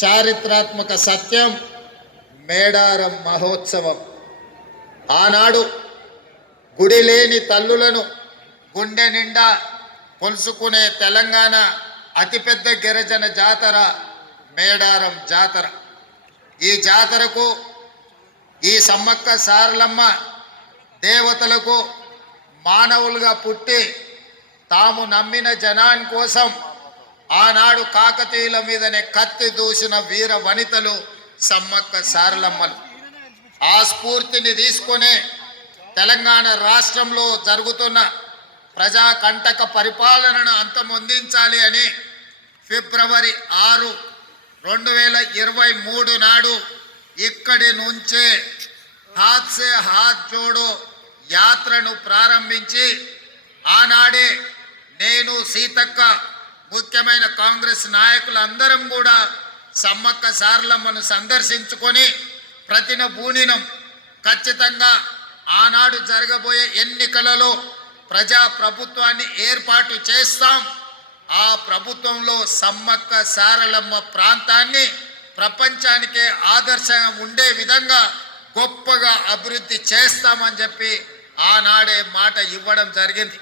చారిత్రాత్మక సత్యం మేడారం మహోత్సవం. ఆనాడు గుడి లేని తల్లులను గుండె నిండా కొలుసుకునే తెలంగాణ అతిపెద్ద గిరిజన జాతర మేడారం జాతర. ఈ జాతరకు ఈ సమ్మక్క సారలమ్మ దేవతలకు మానవులుగా పుట్టి తాము నమ్మిన జనాని కోసం ఆనాడు కాకతీయుల మీదనే కత్తి దూసిన వీర వనితలు సమ్మక్క సారలమ్మలు. ఆ స్ఫూర్తిని తీసుకొని తెలంగాణ రాష్ట్రంలో జరుగుతున్న ప్రజాకంటక పరిపాలనను అంతమొందించాలి అని ఫిబ్రవరి 6, 2023 నాడు ఇక్కడి నుంచే హాత్ సే హాత్ జోడో యాత్రను ప్రారంభించి ఆనాడే నేను, సీతక్క, ముఖ్యమైన కాంగ్రెస్ నాయకులందరం కూడా సమ్మక్క సారలమ్మను సందర్శించుకొని ప్రతినబూనినం ఖచ్చితంగా ఆనాడు జరగబోయే ఎన్నికలలో ప్రజా ప్రభుత్వాన్ని ఏర్పాటు చేస్తాం. ఆ ప్రభుత్వంలో సమ్మక్క సారలమ్మ ప్రాంతాన్ని ప్రపంచానికే ఆదర్శంగా ఉండే విధంగా గొప్పగా అభివృద్ధి చేస్తామని చెప్పి ఆనాడే మాట ఇవ్వడం జరిగింది.